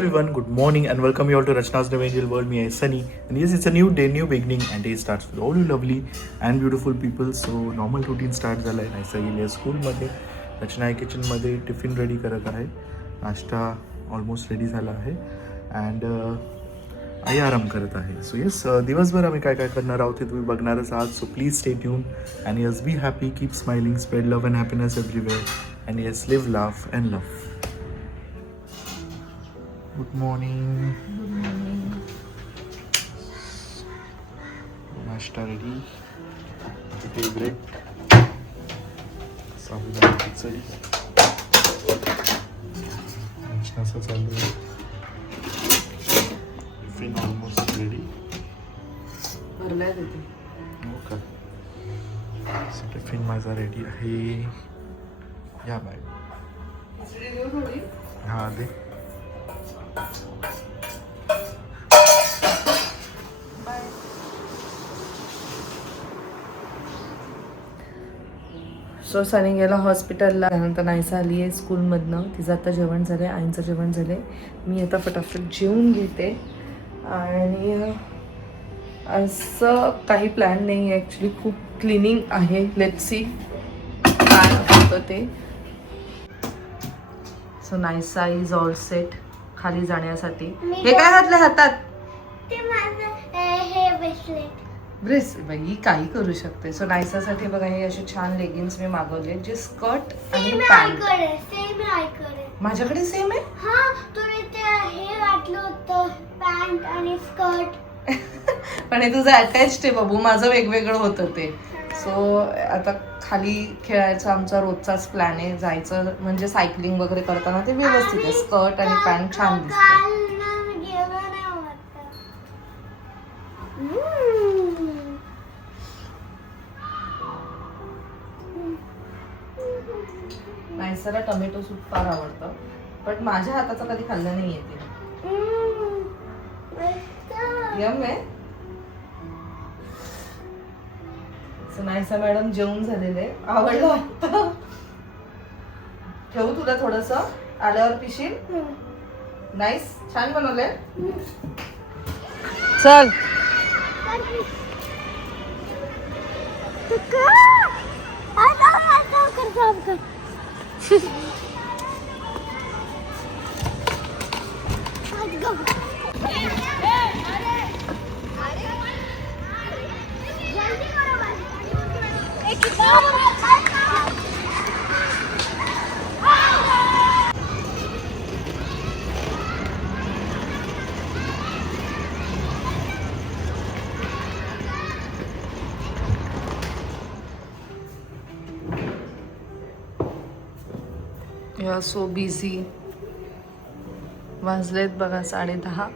everyone, good morning and welcome you all to Rachna's New Angel World. Me is Sunny and yes, it's a new day, new beginning and day starts with all you lovely and beautiful people. So normal routine start झाला आहे. नाहीसा गेली आहे स्कूलमध्ये. रचना आहे किचनमध्ये tiffin ready करत आहे. नाश्ता ऑलमोस्ट रेडी झाला आहे अँड आई आराम करत आहे. सो येस दिवसभर आम्ही काय काय करणार आहोत ते तुम्ही बघणारच आहात. So please stay tune and yes be happy, keep smiling, spread love and happiness everywhere and yes live laugh and love. Good morning. नाश्ता रेडी, फेवरेट साबुदाणा खिचडी नाश्ता चालू आहे. Tiffin almost ready. भरलाय तिथे. हो का? टिफिन माझा रेडी आहे. या बाय. हां दे. सो सनी गेला हॉस्पिटलला. त्यानंतर नाहीसा आली आहे स्कूलमधनं. तिचं आता जेवण झालं आहे, आईंचं जेवण झालं आहे. मी आता फटाफट जेवून घेते. आणि असं काही प्लॅन नाही आहे ॲक्च्युली. खूप क्लिनिंग आहे. लेट्स सी काय होतं ते. सो नाईसा इज ऑल सेट खाली जाण्यासाठी. हे काय घातलं हातात? ते माझं हे ब्रेसलेट. ब्रेस बाई काही करू शकते. सो नाईसासाठी बघा हे असे छान लेगिन्स मी मागवले जे स्कर्ट आणि पॅन्ट. सेम आयकडे माझ्याकडे सेम आहे. हा तुला ते हे वाटलं होतं पॅन्ट आणि स्कर्ट. पण हे तुझं अटॅच्ड आहे बाबू, माझं वेगवेगळं होतं ते. सो आता खाली खेळायचा आमचा रोजचाच प्लॅन आहे. जायचं म्हणजे सायकलिंग वगैरे करताना ते व्यवस्थित आहे. स्कर्ट आणि पॅन्ट छान दिसतं. नाईसाला टोमॅटो सूप फार आवडतं पण माझ्या हाताचं कधी खाल्लं नाही आहे ते. यम आहे. सो नाईसा मॅडम जेवून झालेले. आवडलं वाटतं. ठेवू तुला थोडस आल्यावर पिशील. नाईस, छान बनवले. चल सो बिझी. वाजलेत बघा 10:30.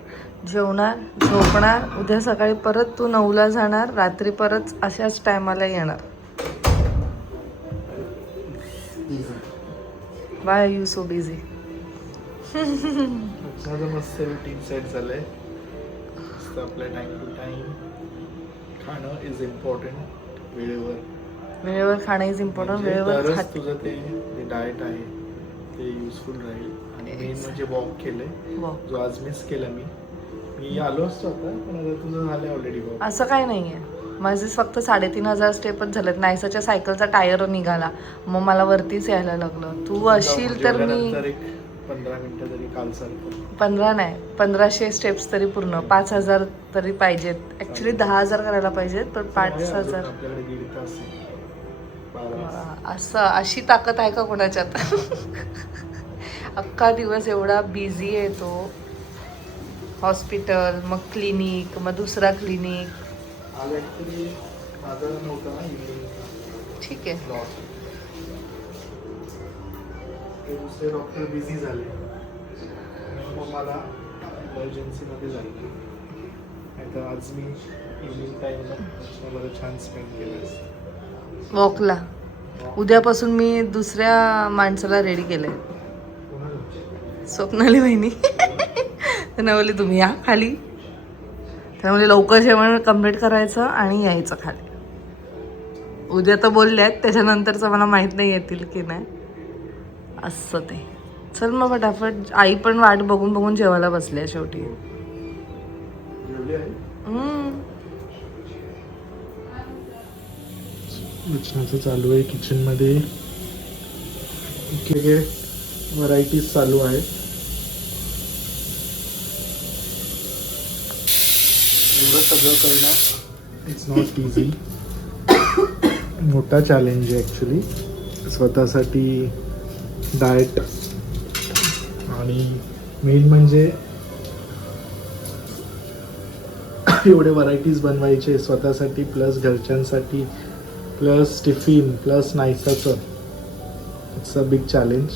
जेवणार, झोपणार. उद्या सकाळी परत तू 9ला जाणार, रात्री परत अशाच टायमाला येणार. Why are you so busy? मस्त रुटीन सेट झालंय. आपल्या टाइम टू टाइम खाणं इज इम्पॉर्टंट. वेळेवर खाणं इज इम्पॉर्टंट. वेळेवर तुझं ते डाएट आहे ते युजफुल राहील. आणि मेन म्हणजे वॉक केलंय जो आज मिस केला. मी आलो असतो आता पण आता तुझं झालंय ऑलरेडी वॉक. असं काही नाहीये. माझे फक्त 3,500 स्टेपच झालेत. नाईसाच्या सायकलचा टायर निघाला मग मला वरतीच यायला लागलं. तू असशील तर मी 15 मिनिटं तरी काल सारखं. 15 नाही 1500 स्टेप्स तरी पूर्ण. 5,000 तरी पाहिजेत. ऍक्च्युली 10,000 करायला पाहिजेत पण 5,000 आपल्याकडे 1.5 तास आहे. असं अशी ताकद आहे का कोणाच्यात? अख्खा दिवस एवढा बिझी आहे तो. हॉस्पिटल, मग क्लिनिक, मग दुसरा क्लिनिक. ठीक आहे. दुसरे डॉक्टर बिझी झाले मग मला इमर्जन्सीमध्ये जायचं. नाही तर आज मी इव्हिनिंग टाईमला मला छान स्पेंड केलं वॉकला. उद्यापासून मी दुसऱ्या माणसाला रेडी केलंय. स्वप्नाली बहिणी. त्यांना बोलले तुम्ही या खाली. त्यांना बोलले लवकर जेवण कम्प्लीट करायचं आणि यायचं खाली. उद्या तर बोलले आहेत, त्याच्यानंतरचं मला माहीत नाही येतील की नाही. असं ते चल मग फटाफट, आई पण वाट बघून बघून जेवायला बसली शेवटी. जेवली आहे. रचनाचं चालू आहे किचनमध्ये, वेगवेगळे व्हरायटीज चालू आहे. एवढं सगळं करणं इट्स नॉट इझी. मोठा चॅलेंज आहे ॲक्च्युली स्वतःसाठी. डाएट आणि मेन म्हणजे एवढे व्हरायटीज बनवायचे स्वतःसाठी, प्लस घरच्यांसाठी, प्लस टिफिन, प्लस नाईसाचं. It's a big challenge.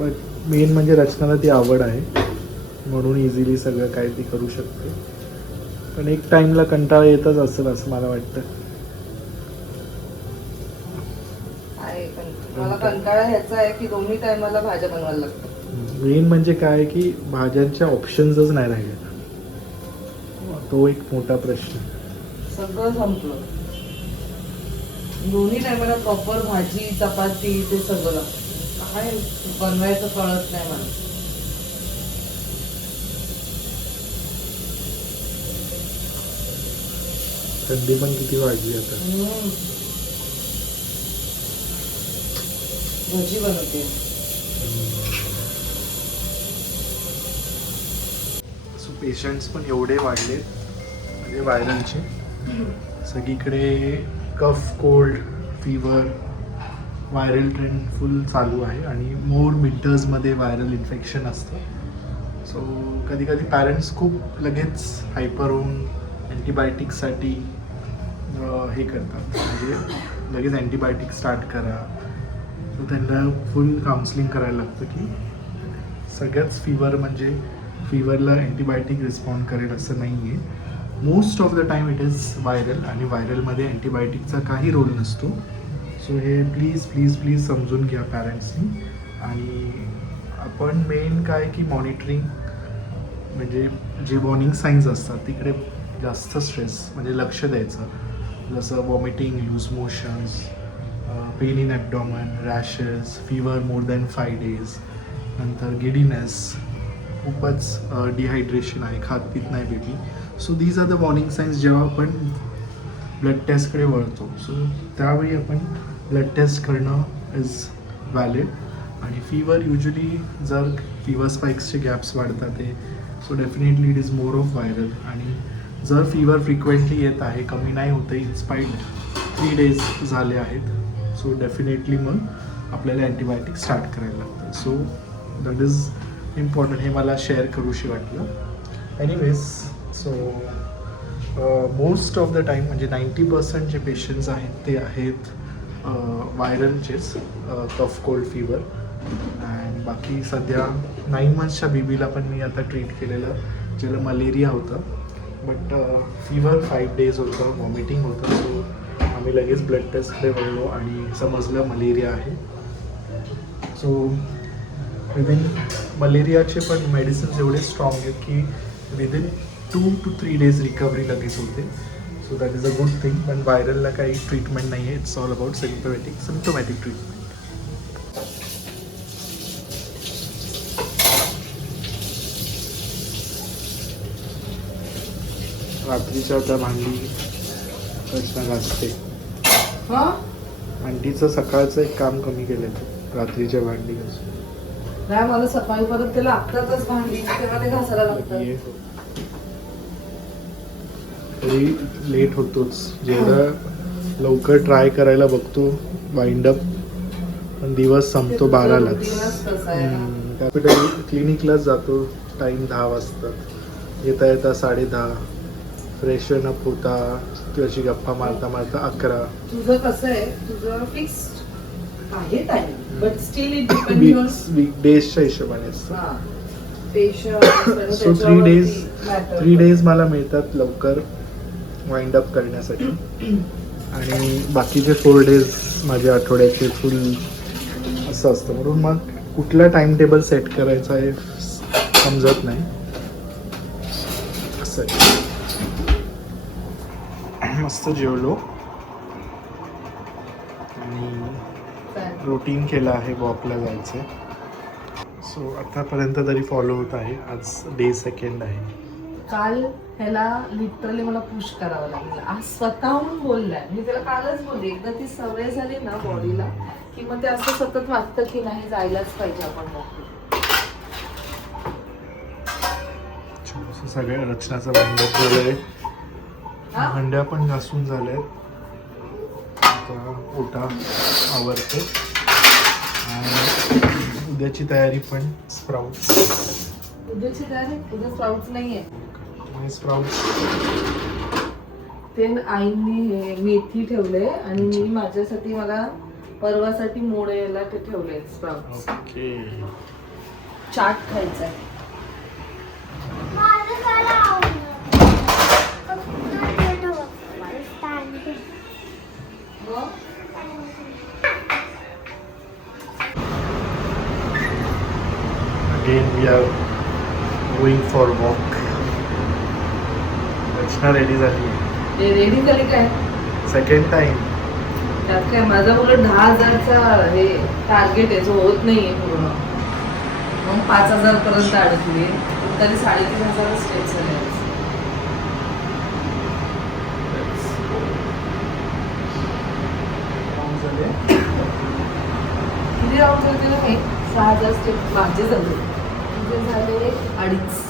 But main म्हणजे रचनाला ती आवड आहे म्हणून इझिली सगळं काय ती करू शकते. पण एक टाईमला कंटाळा येतच असेल असं मला वाटतं. मला कंटाळा ह्याचा आहे की दोन्ही टायमाला भाज्या बनवायला लागतात. मेन म्हणजे काय की भाज्यांच्या ऑप्शन्सच नाही राहिले. तो एक मोठा प्रश्न. सगळं संपलं. दोन्ही टायमाला प्रॉपर भाजी चपाती ते सगळं काय बनवायचं कळत नाही मला. थंडी पण किती वाढली आता. भजी बनवते. सो पेशंट्स पण एवढे वाढले म्हणजे व्हायरलचे. सगळीकडे cough, cold, fever, viral trend full चालू आहे आणि मोर विंटर्समध्ये व्हायरल इन्फेक्शन असतं. सो कधी कधी पॅरेंट्स खूप लगेच हायपर होऊन अँटीबायोटिक्ससाठी हे करतात, म्हणजे लगेच अँटीबायोटिक स्टार्ट करा. सो त्यांना फुल काउन्सिलिंग करायला लागतं की सगळ्याच फीवर म्हणजे फीवरला अँटीबायोटिक रिस्पॉन्ड करेल असं नाही आहे. Most of the time it is viral आणि व्हायरलमध्ये अँटीबायोटिकचा काही रोल नसतो. सो हे प्लीज प्लीज प्लीज समजून घ्या पॅरेंट्सनी. आणि आपण मेन काय की मॉनिटरिंग म्हणजे जे वॉर्निंग साईन्स असतात तिकडे जास्त स्ट्रेस म्हणजे लक्ष द्यायचं. जसं vomiting, loose motions, pain in abdomen, rashes, fever more than 5 days, नंतर गिडीनेस, खूपच डिहायड्रेशन आहे, खात पित नाही baby. So these are the warning signs जेव्हा आपण ब्लड टेस्टकडे वळतो. सो त्यावेळी आपण ब्लड टेस्ट करणं इज व्हॅलिड. आणि फीवर युजली जर फीवर स्पाइक्सचे गॅप्स वाढतात ते, so definitely it is more of viral. आणि जर फीवर फ्रिक्वेंटली येत आहे, कमी नाही होतं, इन्स्पाइट 3 days झाले आहेत, सो डेफिनेटली मग आपल्याला अँटीबायोटिक स्टार्ट करायला लागतं. So that is important. हे मला शेअर करूशी वाटलं. Anyways, so most of the time म्हणजे 90% जे पेशंट्स आहेत ते आहेत व्हायरलचेच, कफ, कोल्ड, फीवर. अँड बाकी सध्या 9 monthsच्या बेबीला पण मी आता ट्रीट केलेलं, ज्याला मलेरिया होतं. बट फीवर 5 days होतं, वॉमिटिंग होतं. सो आम्ही लगेच ब्लड टेस्टकडे वळलो आणि समजलं मलेरिया आहे. सो विदिन मलेरियाचे पण मेडिसिन्स एवढे स्ट्रॉंग आहेत की विदिन 2 to 3 days रिकव्हरी लगेच होते. So that is a good thing. पण व्हायरलला काही ट्रीटमेंट नाही आहे. It's all about symptomatic treatment. रात्रीच्या आता भांडी रचना घासते. आंटीचं सकाळचं एक काम कमी केलं आहे, रात्रीच्या भांडी घासून. नाही, मला सकाळी परत त्याला लागतातच भांडी, तेव्हा ते घासायला लागतात. तरी लेट होतोच. जेवढं लवकर ट्राय करायला बघतो वाइंड अप, पण दिवस संपतो 12लाच. कॅपिटल क्लिनिकलाच जातो, टाईम 10 वाजता. येता येता 10:30, फ्रेशन अप होता, तुझ्याशी गप्पा मारता मारता 11. तुझं कसं आहे, तुझं फिक्स आहे time, but still it depends on वीकडेजच्या हिशोबाने असतं. सो 3 days मला मिळतात लवकर वाइंड अप करण्यासाठी. आणि बाकीचे 4 days माझ्या आठवड्याचे फुल असं असतं. म्हणून मग कुठला टाइम टेबल सेट करायचा हे समजत नाही. असं मस्त जेवलो आणि रुटीन केलं आहे, वॉकला जायचं. सो आतापर्यंत तरी फॉलो होत आहे. आज डे सेकंड आहे. काल ह्याला लिटरली मला पुश करावं लागेल. आज स्वतःहून बोललाय. मी त्याला कालच बोलले, एकदा ती सवय झाली ना बॉडीला की मग ते असं सतत वाटतं की नाही जायलाच पाहिजे आपण मोकळी. असं सगळ्या रचनाचं भांडप झालंय. भांड्या पण घासून झाल्यात. आता ओटा आवरते आणि उद्याची तयारी पण स्प्राउट्स. उद्याची तयारी? उद्या स्प्राउट्स नाहीये. स्प्राउट्स ते आईंनी हे मेथी ठेवले आणि मी माझ्यासाठी मला परवासाठी मोडेला ते ठेवले स्प्राउट्स. ओके. चाट खायचा आहे. माझं काय आवडलं stand. Again we are going for walk. Rachana ready झाली. हे रेडी झाली काय? Second time. त्यात काय माझा उलट 10,000चा हे टार्गेट आहे जो होत नाहीये पूर्ण. मग 5,000 पर्यंत अडकली तरी 3,500 स्टेप्स झाले. किती राऊंड झाले ना? 6,000 स्टेप माझे झाले. तुझे झाले 2.5.